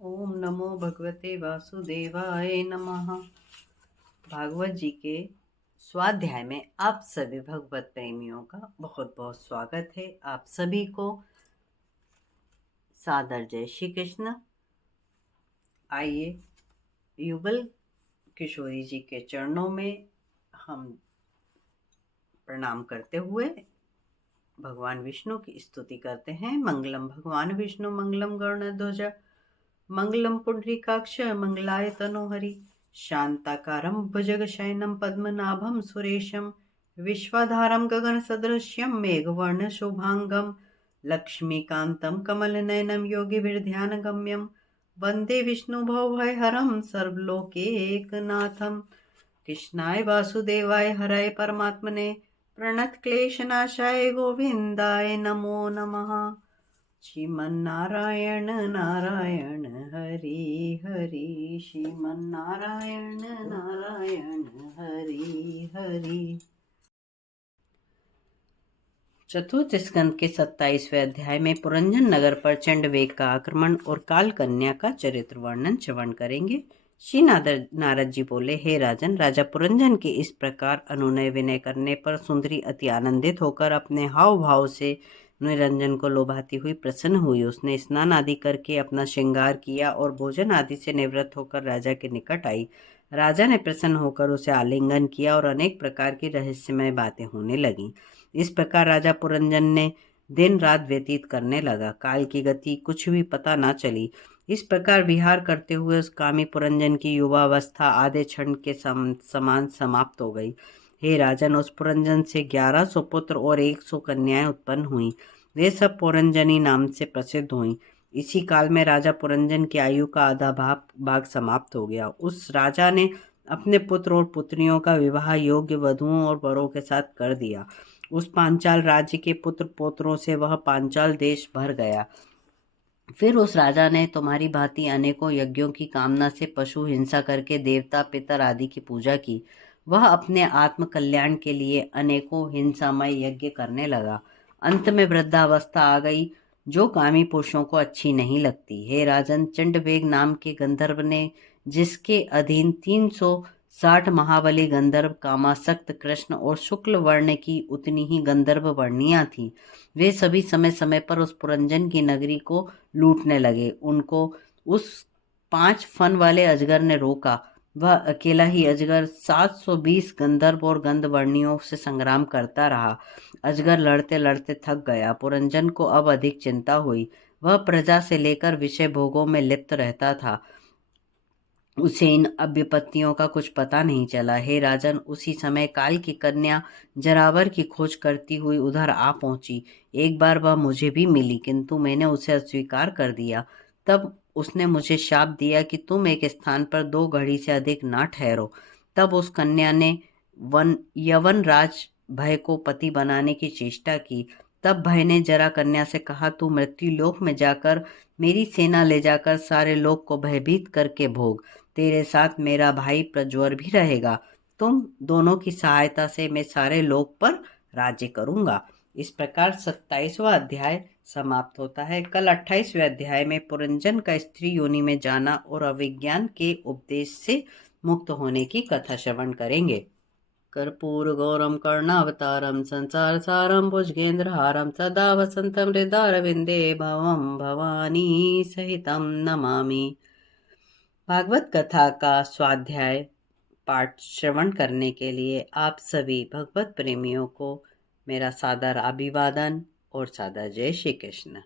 ओम नमो भगवते वासुदेवाय नमः। भागवत जी के स्वाध्याय में आप सभी भगवत प्रेमियों का बहुत बहुत स्वागत है। आप सभी को सादर जय श्री कृष्ण। आइए युगल किशोरी जी के चरणों में हम प्रणाम करते हुए भगवान विष्णु की स्तुति करते हैं। मंगलम भगवान विष्णु मंगलम गरुड़ध्वज मंगलम पुंडरीकाक्ष मंगलाय तनोहरि शांताकारं भुजगशयनं पद्मनाभं सुरेशं विश्वाधारं गगनसदृश्यं मेघवर्णशोभांगं लक्ष्मीकान्तं कमलनयनं योगिभिर्ध्यानगम्यं वन्दे विष्णुभवभयहरं सर्वलोकैकनाथं कृष्णाय वासुदेवाय हराय परमात्मने प्रणतक्लेशनाशाय गोविन्दाय नमो नमः। श्रीमन्नारायण नारायण हरि हरि श्रीमन्नारायण नारायण हरि हरि। चतुर्थ स्कंद के 27वें अध्याय में पुरंजन नगर पर चंडवेग का आक्रमण और काल कन्या का चरित्र वर्णन श्रवण करेंगे। श्री नारद जी बोले, हे राजन, राजा पुरंजन के इस प्रकार अनुनय विनय करने पर सुंदरी अति आनंदित होकर अपने हाव भाव से निरंजन को लोभाती हुई प्रसन्न हुई। उसने स्नान आदि करके अपना श्रृंगार किया और भोजन आदि से निवृत्त होकर राजा के निकट आई। राजा ने प्रसन्न होकर उसे आलिंगन किया और अनेक प्रकार की रहस्यमय बातें होने लगीं। इस प्रकार राजा पुरंजन ने दिन रात व्यतीत करने लगा। काल की गति कुछ भी पता न चली। इस प्रकार विहार करते हुए उस कामी पुरंजन की युवावस्था आधे क्षण के समान समाप्त हो गई। हे राजन, उस पुरंजन से 1100 पुत्र और 100 कन्याएं उत्पन्न हुई। वे सब पुरंजनी नाम से प्रसिद्ध हुई। इसी काल में राजा पुरंजन की आयु का आधा भाग समाप्त हो गया। उस राजा ने अपने पुत्र और पुत्रियों का विवाह योग्य वधुओं और वरों के साथ कर दिया। उस पांचाल राज्य के पुत्र पौत्रों से वह पांचाल देश भर गया। फिर उस राजा ने तुम्हारी भांति अनेकों यज्ञों की कामना से पशु हिंसा करके देवता पितर आदि की पूजा की। वह अपने आत्म कल्याण के लिए अनेकों हिंसामय यज्ञ करने लगा। अंत में वृद्धावस्था आ गई, जो कामी पुरुषों को अच्छी नहीं लगती। हे राजन, चंडवेग नाम के गंधर्व ने, जिसके अधीन 360 महाबली गंधर्व, कामासक्त कृष्ण और शुक्ल वर्ण की उतनी ही गंधर्व वर्णियां थी, वे सभी समय समय पर उस पुरंजन की नगरी को लूटने लगे। उनको उस 5 फन वाले अजगर ने रोका। वह अकेला ही अजगर 720 गंधर्व और गंधवर्णियों से संग्राम करता रहा। अजगर लड़ते लड़ते थक गया। पुरंजन को अब अधिक चिंता हुई। वह प्रजा से लेकर विषय भोगों में लिप्त रहता था। उसे इन विपत्तियों का कुछ पता नहीं चला। हे राजन, उसी समय काल की कन्या जरावर की खोज करती हुई उधर आ पहुंची। एक बार वह मुझे भी मिली, किंतु मैंने उसे अस्वीकार कर दिया। तब उसने मुझे शाप दिया कि तुम एक स्थान पर 2 घड़ी से अधिक ना ठहरो। तब उस कन्या ने यवन राज भय को पति बनाने की चेष्टा की। तब भय ने जरा कन्या से कहा, तू मृत्युलोक में जाकर मेरी सेना ले जाकर सारे लोक को भयभीत करके भोग। तेरे साथ मेरा भाई प्रज्वर भी रहेगा। तुम दोनों की सहायता से मैं सारे लोक पर राज्य करूंगा। इस प्रकार 27वां अध्याय समाप्त होता है। कल 28वें अध्याय में पुरंजन का स्त्री योनि में जाना और अविज्ञान के उपदेश से मुक्त होने की कथा श्रवण करेंगे। कर्पूर गौरम कर्णावतारम संसार सारम भुजगेंद्रहारम सदा वसंतम हृदयारविंदे भवम भवानी सहितम नमामि। भागवत कथा का स्वाध्याय पाठ श्रवण करने के लिए आप सभी भगवत प्रेमियों को मेरा सादर अभिवादन और सादर जय श्री कृष्ण।